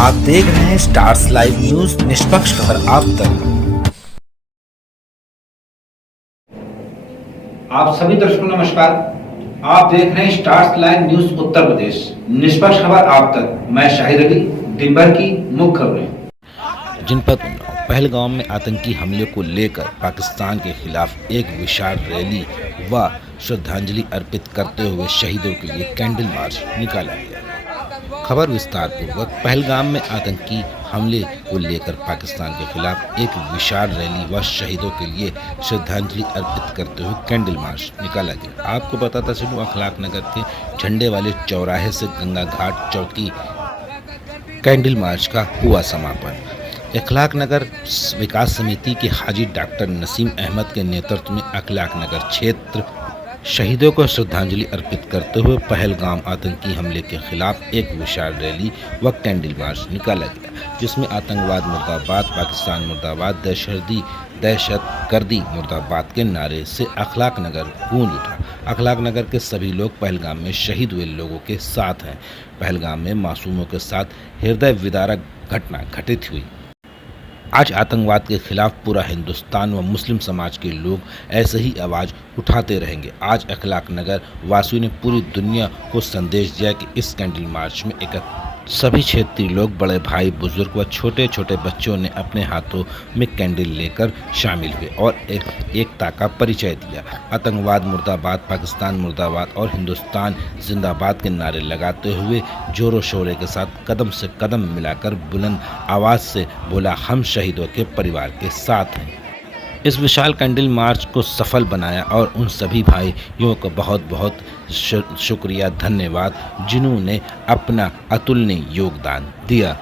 आप देख रहे हैं स्टार्स लाइव न्यूज, निष्पक्ष खबर आप तक। आप सभी दर्शकों नमस्कार। आप देख रहे हैं stars live news Uttar Pradesh, निष्पक्ष खबर आप तक। मैं शाहिद अली। दिन भर की मुख्य खबरें। जनपद उन्नाव पहलगाम में आतंकी हमले को लेकर पाकिस्तान के खिलाफ एक विशाल रैली व श्रद्धांजलि अर्पित करते हुए शहीदों के लिए कैंडल मार्च निकाला गया। खबर विस्तार पूर्वक। पहलगाम में आतंकी हमले को लेकर पाकिस्तान के खिलाफ एक विशाल रैली व शहीदों के लिए श्रद्धांजलि अर्पित करते हुए कैंडल मार्च निकाला गया। आपको बताता चलूं, अखलाक नगर के झंडे वाले चौराहे से गंगा घाट चौकी कैंडल मार्च का हुआ समापन। अखलाक नगर विकास समिति के हाजी डॉक्टर नसीम अहमद के नेतृत्व में अखलाक नगर क्षेत्र शहीदों को श्रद्धांजलि अर्पित करते हुए पहलगाम आतंकी हमले के खिलाफ एक विशाल रैली व कैंडल मार्च निकाला गया, जिसमें आतंकवाद मुर्दाबाद, पाकिस्तान मुर्दाबाद, दहशतगर्दी मुर्दाबाद के नारे से अखलाक नगर गूंज उठा। अखलाक नगर के सभी लोग पहलगाम में शहीद हुए लोगों के साथ हैं। पहलगाम में मासूमों के साथ हृदय विदारक घटना घटित हुई। आज आतंकवाद के खिलाफ पूरा हिंदुस्तान व मुस्लिम समाज के लोग ऐसे ही आवाज़ उठाते रहेंगे। आज अखलाक नगर वासियों ने पूरी दुनिया को संदेश दिया कि इस कैंडल मार्च में सभी क्षेत्रीय लोग, बड़े भाई बुजुर्ग व छोटे छोटे बच्चों ने अपने हाथों में कैंडल लेकर शामिल हुए और एकता का परिचय दिया। आतंकवाद मुर्दाबाद, पाकिस्तान मुर्दाबाद और हिंदुस्तान जिंदाबाद के नारे लगाते हुए जोरों शोरों के साथ कदम से कदम मिलाकर बुलंद आवाज़ से बोला, हम शहीदों के परिवार के साथ हैं। इस विशाल कैंडल मार्च को सफल बनाया और उन सभी भाइयों को बहुत बहुत शुक्रिया, धन्यवाद, जिन्होंने अपना अतुलनीय योगदान दिया।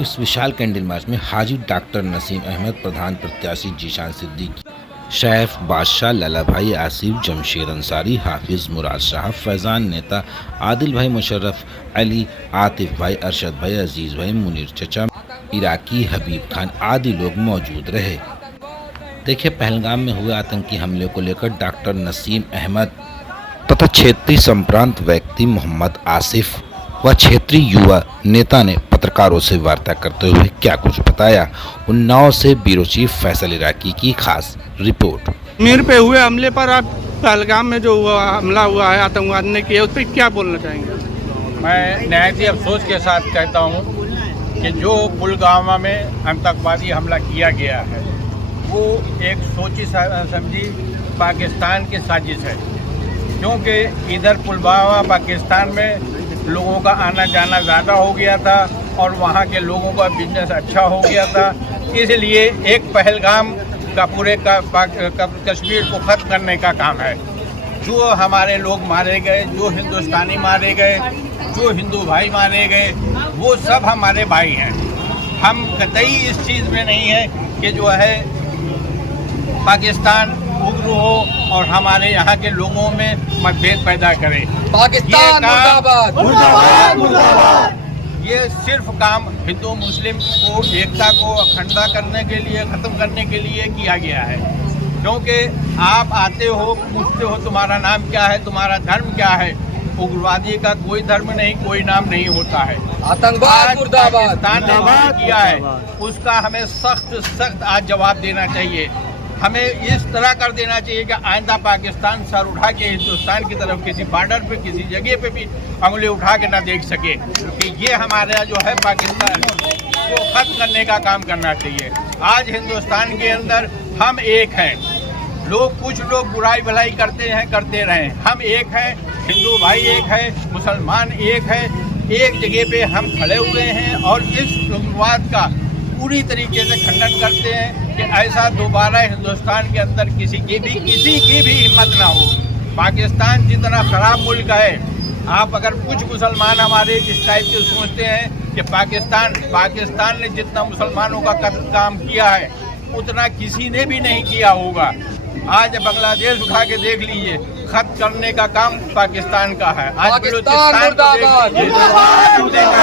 इस विशाल कैंडल मार्च में हाजी डॉक्टर नसीम अहमद, प्रधान प्रत्याशी जीशान सिद्दीकी, शैफ बादशाह, लला भाई आसिफ, जमशेद अंसारी, हाफिज मुराद शाह, फैज़ान नेता, आदिल भाई, मुशर्रफ अली, आतिफ भाई, अरशद भाई, अजीज़ भाई, मुनीर चचा, इराकी, हबीब खान आदि लोग मौजूद रहे। देखिए, पहलगाम में हुए आतंकी हमले को लेकर डॉक्टर नसीम अहमद तथा क्षेत्रीय संप्रांत व्यक्ति मोहम्मद आसिफ व क्षेत्रीय युवा नेता ने पत्रकारों से वार्ता करते हुए क्या कुछ बताया। उन्नाव से ब्यूरो चीफ फैसल इराकी की खास रिपोर्ट। कश्मीर पे हुए हमले पर आप पहलगाम में जो हमला हुआ है आतंकवाद ने किया, उस पर क्या बोलना चाहेंगे? मैं नहायत ही अफसोस के साथ कहता हूँ कि जो पुलवामा में आतंकवादी हमला किया गया है वो एक सोची समझी पाकिस्तान की साजिश है, क्योंकि इधर पुलवामा पाकिस्तान में लोगों का आना जाना ज़्यादा हो गया था और वहाँ के लोगों का बिजनेस अच्छा हो गया था। इसलिए एक पहलगाम का पूरे कश्मीर को ख़त्म करने का काम है। जो हमारे लोग मारे गए, जो हिंदुस्तानी मारे गए, जो हिंदू भाई मारे गए, वो सब हमारे भाई हैं। हम कतई इस चीज़ में नहीं है कि जो है पाकिस्तान उग्र हो और हमारे यहाँ के लोगों में मतभेद पैदा करे। पाकिस्तान मुर्दाबाद, मुर्दाबाद, मुर्दाबाद। ये सिर्फ काम हिंदू मुस्लिम को एकता को अखंडता करने के लिए, ख़त्म करने के लिए किया गया है। क्योंकि आप आते हो, पूछते हो तुम्हारा नाम क्या है, तुम्हारा धर्म क्या है। उग्रवादी का कोई धर्म नहीं, कोई नाम नहीं होता है। आतंकवाद मुर्दाबाद, पाकिस्तान ने जो किया है उसका हमें सख्त आज जवाब देना चाहिए। हमें इस तरह कर देना चाहिए कि आइंदा पाकिस्तान सर उठा के हिंदुस्तान की तरफ किसी बॉर्डर पे, किसी जगह पे भी अंगुली उठा के ना देख सके। कि ये हमारा जो है पाकिस्तान को खत्म करने का काम करना चाहिए। आज हिंदुस्तान के अंदर हम एक हैं। कुछ लोग बुराई भलाई करते हैं, करते रहें। हम एक हैं, हिंदू भाई एक है, मुसलमान एक है। एक जगह पे हम खड़े हुए हैं और इस उग्रवाद का पूरी तरीके से खंडन करते हैं कि ऐसा दोबारा हिंदुस्तान के अंदर किसी की भी हिम्मत ना हो। पाकिस्तान जितना खराब मुल्क है, आप अगर कुछ मुसलमान हमारे जिस टाइप के सोचते हैं कि पाकिस्तान ने जितना मुसलमानों का काम किया है उतना किसी ने भी नहीं किया होगा। आज बांग्लादेश उठा के देख लीजिए, खत्म करने का काम पाकिस्तान का है। आज बलूचिस्तान का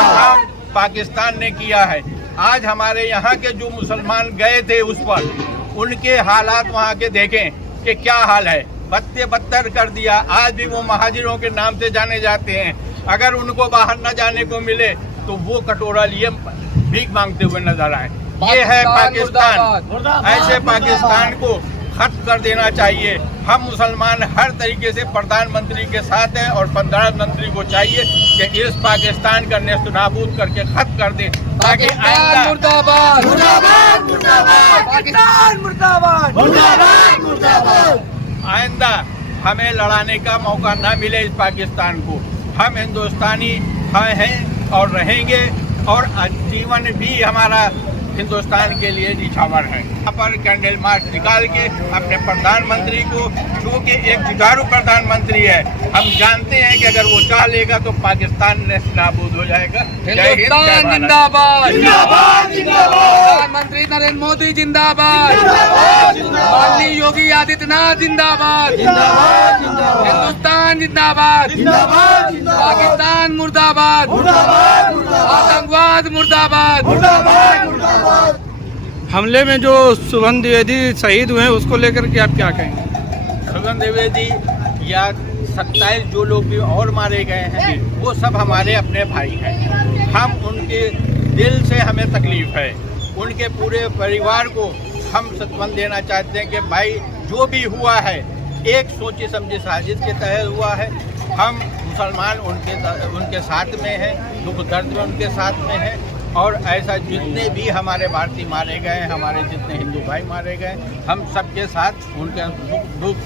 काम पाकिस्तान ने किया है। आज हमारे यहाँ के जो मुसलमान गए थे उस पर, उनके हालात वहाँ के देखें कि क्या हाल है। बदतर कर दिया। आज भी वो महाजिरों के नाम से जाने जाते हैं। अगर उनको बाहर न जाने को मिले तो वो कटोरा लिए भीख मांगते हुए नजर आए। ये है पाकिस्तान। ऐसे पाकिस्तान को खत्म कर देना चाहिए। हम मुसलमान हर तरीके से प्रधानमंत्री के साथ हैं और प्रधानमंत्री को चाहिए कि इस पाकिस्तान का नेस्त नाबूद करके खत्म कर दे, ताकि पाकिस्तान मुर्दाबाद, मुर्दाबाद, मुर्दाबाद, पाकिस्तान मुर्दाबाद, मुर्दाबाद, मुर्दाबाद। आइंदा हमें लड़ाने का मौका न मिले इस पाकिस्तान को। हम हिंदुस्तानी हैं और रहेंगे, और जीवन भी हमारा हिंदुस्तान के लिए निछावर है। यहाँ पर कैंडल मार्च निकाल के अपने प्रधानमंत्री को, जो कि एक जुझारू प्रधानमंत्री है, हम जानते हैं कि अगर वो चाह लेगा तो पाकिस्तान नाबूद हो जाएगा। हिंदुस्तान जिंदाबाद, जिंदाबाद, जिंदाबाद। प्रधानमंत्री नरेंद्र मोदी जिंदाबाद, माननीय योगी आदित्यनाथ जिंदाबाद, हिंदुस्तान जिंदाबाद, पाकिस्तान मुर्दाबाद, आतंकवाद मुर्दाबाद। हमले में जो शुभम द्विवेदी शहीद हुए हैं उसको लेकर के आप क्या कहेंगे? शुभम द्विवेदी या 27 जो लोग भी और मारे गए हैं, वो सब हमारे अपने भाई हैं। हम उनके दिल से हमें तकलीफ है। उनके पूरे परिवार को हम सांत्वना देना चाहते हैं कि भाई जो भी हुआ है एक सोची समझी साजिश के तहत हुआ है। हम मुसलमान उनके साथ में हैं, दुख दर्द में उनके साथ में हैं, और ऐसा जितने भी हमारे भारतीय मारे गए, हमारे जितने हिंदू भाई मारे गए, हम सबके साथ उनके दुख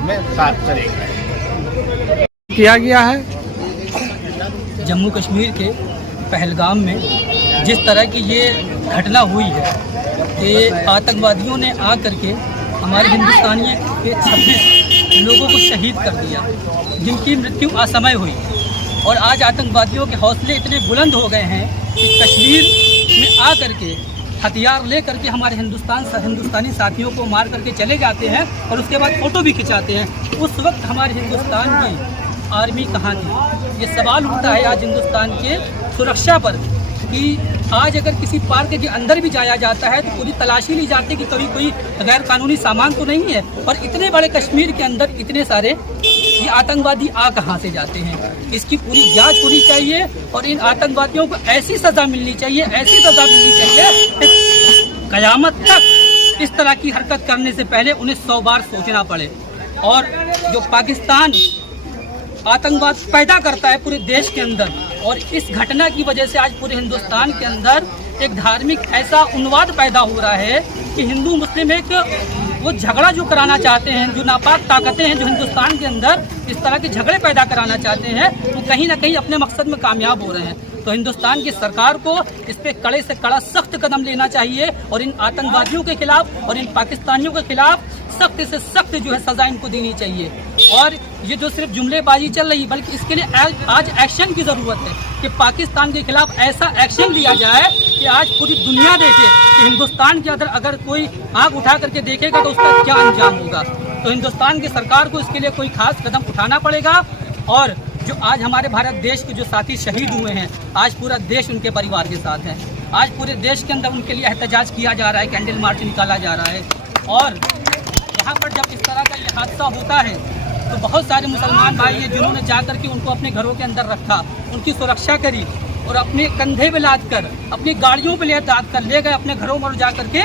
में साथ करेंगे। किया गया है जम्मू कश्मीर के पहलगाम में जिस तरह की ये घटना हुई है कि आतंकवादियों ने आकर के हमारे हिंदुस्तानी के 26 लोगों को शहीद कर दिया, जिनकी मृत्यु असमय हुई। और आज आतंकवादियों के हौसले इतने बुलंद हो गए हैं कि कश्मीर में आकर के हथियार ले करके हमारे हिंदुस्तानी साथियों को मार करके चले जाते हैं और उसके बाद फ़ोटो भी खिंचाते हैं। उस वक्त हमारे हिंदुस्तान की आर्मी कहाँ थी? ये सवाल उठता है आज हिंदुस्तान के सुरक्षा पर कि आज अगर किसी पार्क के अंदर भी जाया जाता है तो पूरी तलाशी ली जाती है कि कभी कोई गैर कानूनी सामान तो नहीं है। और इतने बड़े कश्मीर के अंदर इतने सारे ये आतंकवादी आ कहाँ से जाते हैं? इसकी पूरी जांच होनी चाहिए और इन आतंकवादियों को ऐसी सज़ा मिलनी चाहिए, ऐसी सज़ा मिलनी चाहिए कि क़यामत तक इस तरह की हरकत करने से पहले उन्हें 100 बार सोचना पड़े। और जो पाकिस्तान आतंकवाद पैदा करता है पूरे देश के अंदर, और इस घटना की वजह से आज पूरे हिंदुस्तान के अंदर एक धार्मिक ऐसा उन्माद पैदा हो रहा है कि हिंदू मुस्लिम एक वो झगड़ा जो कराना चाहते हैं, जो नापाक ताकतें हैं जो हिंदुस्तान के अंदर इस तरह के झगड़े पैदा कराना चाहते हैं, वो कहीं ना कहीं अपने मकसद में कामयाब हो रहे हैं। तो हिंदुस्तान की सरकार को इस पे कड़े से कड़ा सख्त कदम लेना चाहिए और इन आतंकवादियों के खिलाफ और इन पाकिस्तानियों के खिलाफ सख्त से सख्त जो है सजा इनको देनी चाहिए। और ये जो सिर्फ जुमलेबाजी चल रही, बल्कि इसके लिए आज एक्शन की ज़रूरत है कि पाकिस्तान के खिलाफ ऐसा एक्शन लिया जाए कि आज पूरी दुनिया देखे कि हिंदुस्तान के अंदर अगर कोई आँख उठा करके देखेगा तो उसका क्या अंजाम होगा। तो हिंदुस्तान की सरकार को इसके लिए कोई खास कदम उठाना पड़ेगा। और जो आज हमारे भारत देश के जो साथी शहीद हुए हैं, आज पूरा देश उनके परिवार के साथ है। आज पूरे देश के अंदर उनके लिए एहतजाज किया जा रहा है, कैंडल मार्च निकाला जा रहा है। और यहाँ पर जब इस तरह का ये हादसा होता है तो बहुत सारे मुसलमान भाई हैं जिन्होंने जाकर के उनको अपने घरों के अंदर रखा, उनकी सुरक्षा करी और अपने कंधे पे लाद कर, अपनी गाड़ियों पे लाद कर ले गए अपने घरों में जा करके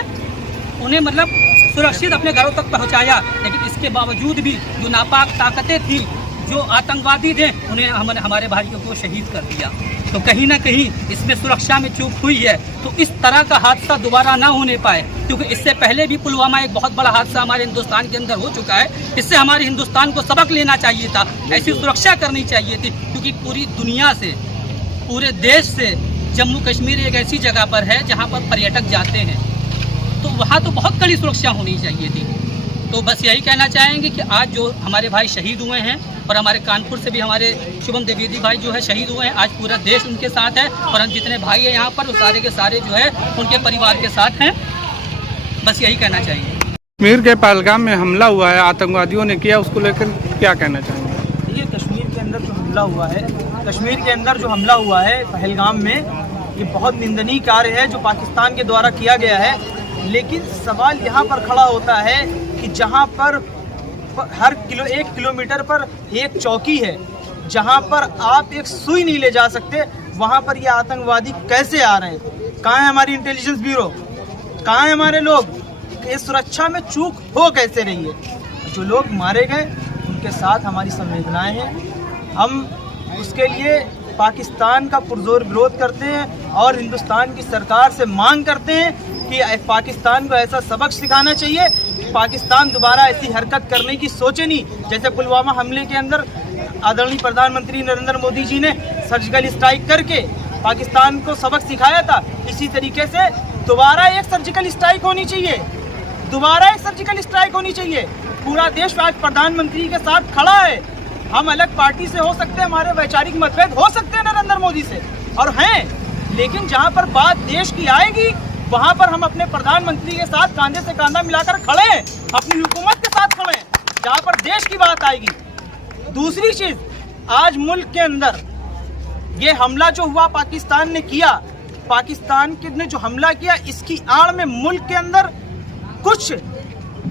उन्हें मतलब सुरक्षित अपने घरों तक पहुँचाया। लेकिन इसके बावजूद भी जो नापाक ताकतें थी, जो आतंकवादी थे, उन्हें हमारे भाइयों को शहीद कर दिया। तो कहीं ना कहीं इसमें सुरक्षा में चूक हुई है। तो इस तरह का हादसा दोबारा ना होने पाए, क्योंकि इससे पहले भी पुलवामा एक बहुत बड़ा हादसा हमारे हिंदुस्तान के अंदर हो चुका है। इससे हमारे हिंदुस्तान को सबक लेना चाहिए था, ऐसी सुरक्षा करनी चाहिए थी। क्योंकि पूरी दुनिया से, पूरे देश से जम्मू कश्मीर एक ऐसी जगह पर है जहाँ पर पर्यटक जाते हैं, तो वहाँ तो बहुत कड़ी सुरक्षा होनी चाहिए थी। तो बस यही कहना चाहेंगे कि आज जो हमारे भाई शहीद हुए हैं और हमारे कानपुर से भी हमारे शुभम द्विवेदी भाई जो है शहीद हुए हैं, आज पूरा देश उनके साथ है और हम जितने भाई हैं यहाँ पर वो सारे के सारे जो है उनके परिवार के साथ हैं। बस यही कहना चाहेंगे। कश्मीर के पहलगाम में हमला हुआ है, आतंकवादियों ने किया, उसको लेकर क्या कहना चाहेंगे? देखिए, कश्मीर के अंदर जो हमला हुआ है, कश्मीर के अंदर जो हमला हुआ है पहलगाम में, ये बहुत निंदनीय कार्य है जो पाकिस्तान के द्वारा किया गया है। लेकिन सवाल यहाँ पर खड़ा होता है कि जहाँ पर हर 1 किलोमीटर पर एक चौकी है, जहाँ पर आप एक सुई नहीं ले जा सकते, वहाँ पर ये आतंकवादी कैसे आ रहे हैं? कहाँ है हमारी इंटेलिजेंस ब्यूरो, कहाँ है हमारे लोग? इस सुरक्षा में चूक हो कैसे रही है? जो लोग मारे गए उनके साथ हमारी संवेदनाएं हैं। हम उसके लिए पाकिस्तान का पुरजोर विरोध करते हैं और हिंदुस्तान की सरकार से मांग करते हैं कि पाकिस्तान को ऐसा सबक सिखाना चाहिए कि पाकिस्तान दोबारा ऐसी हरकत करने की सोचे नहीं। जैसे पुलवामा हमले के अंदर आदरणीय प्रधानमंत्री नरेंद्र मोदी जी ने सर्जिकल स्ट्राइक करके पाकिस्तान को सबक सिखाया था, इसी तरीके से दोबारा एक सर्जिकल स्ट्राइक होनी चाहिए, दोबारा एक सर्जिकल स्ट्राइक होनी चाहिए। पूरा देश आज प्रधानमंत्री के साथ खड़ा है। हम अलग पार्टी से हो सकते हैं, हमारे वैचारिक मतभेद हो सकते हैं नरेंद्र मोदी से और हैं, लेकिन जहां पर बात देश की आएगी वहां पर हम अपने प्रधानमंत्री के साथ कांधे से कांधा मिलाकर खड़े हैं, अपनी हुकूमत के साथ खड़े हैं जहां पर देश की बात आएगी। दूसरी चीज, आज मुल्क के अंदर ये हमला जो हुआ पाकिस्तान ने किया, पाकिस्तान ने जो हमला किया, इसकी आड़ में मुल्क के अंदर कुछ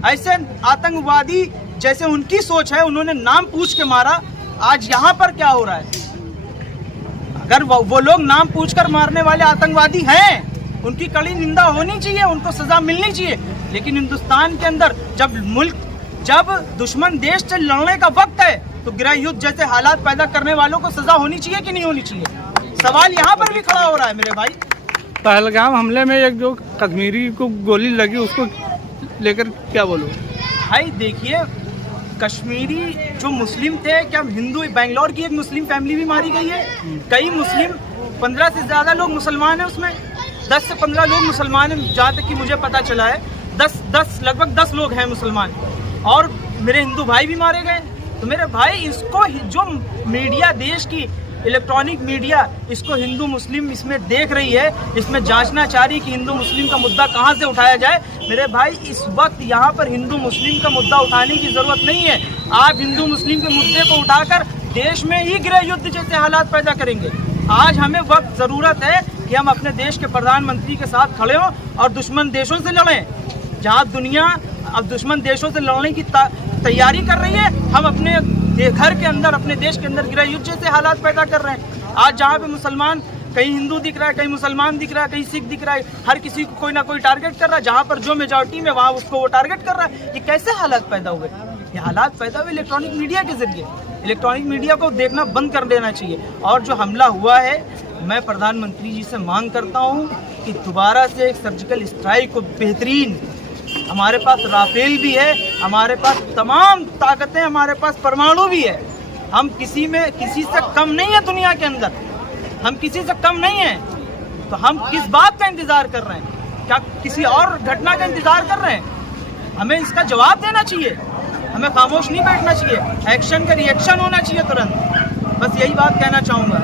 ऐसे आतंकवादी जैसे उनकी सोच है, उन्होंने नाम पूछ के मारा। आज यहाँ पर क्या हो रहा है? अगर वो लोग नाम पूछकर मारने वाले आतंकवादी हैं, उनकी कड़ी निंदा होनी चाहिए, उनको सजा मिलनी चाहिए। लेकिन हिंदुस्तान के अंदर जब दुश्मन देश से लड़ने का वक्त है तो गृह युद्ध जैसे हालात पैदा करने वालों को सजा होनी चाहिए कि नहीं होनी चाहिए? सवाल यहाँ पर भी खड़ा हो रहा है मेरे भाई। पहलगाम हमले में एक जो कश्मीरी को गोली लगी उसको लेकर क्या बोलो? भाई देखिए, कश्मीरी जो मुस्लिम थे, क्या हिंदू, बेंगलोर की एक मुस्लिम फैमिली भी मारी गई है। कई मुस्लिम, 15 से ज़्यादा लोग मुसलमान हैं, उसमें 10 से 15 लोग मुसलमान हैं, जहाँ तक कि मुझे पता चला है। लगभग 10 लोग हैं मुसलमान और मेरे हिंदू भाई भी मारे गए। तो मेरे भाई, इसको जो मीडिया, देश की इलेक्ट्रॉनिक मीडिया इसको हिंदू मुस्लिम इसमें देख रही है, इसमें जांचना चाह रही है कि हिंदू मुस्लिम का मुद्दा कहां से उठाया जाए। मेरे भाई, इस वक्त यहां पर हिंदू मुस्लिम का मुद्दा उठाने की जरूरत नहीं है। आप हिंदू मुस्लिम के मुद्दे को उठाकर देश में ही गृह युद्ध जैसे हालात पैदा करेंगे। आज हमें वक्त ज़रूरत है कि हम अपने देश के प्रधानमंत्री के साथ खड़े हों और दुश्मन देशों से लड़ें। जहाँ दुनिया अब दुश्मन देशों से लड़ने की तैयारी कर रही है, हम अपने घर के अंदर, अपने देश के अंदर गृह युद्ध जैसे हालात पैदा कर रहे हैं। आज जहाँ पे मुसलमान, कहीं हिंदू दिख रहा है, कहीं मुसलमान दिख रहा है, कहीं सिख दिख रहा है, हर किसी को कोई ना कोई टारगेट कर रहा है। जहाँ पर जो मेजॉरिटी में वहाँ उसको वो टारगेट कर रहा है। ये कैसे हालात पैदा हुए? ये हालात पैदा हुए इलेक्ट्रॉनिक मीडिया के जरिए। इलेक्ट्रॉनिक मीडिया को देखना बंद कर देना चाहिए। और जो हमला हुआ है, मैं प्रधानमंत्री जी से मांग करता हूँ कि दोबारा से एक सर्जिकल स्ट्राइक को, बेहतरीन, हमारे पास राफेल भी है, हमारे पास तमाम ताकतें, हमारे पास परमाणु भी है। हम किसी से कम नहीं है दुनिया के अंदर, हम किसी से कम नहीं है। तो हम किस बात का इंतजार कर रहे हैं? क्या किसी और घटना का इंतजार कर रहे हैं? हमें इसका जवाब देना चाहिए, हमें खामोश नहीं बैठना चाहिए। एक्शन का रिएक्शन होना चाहिए तुरंत। बस यही बात कहना चाहूँगा।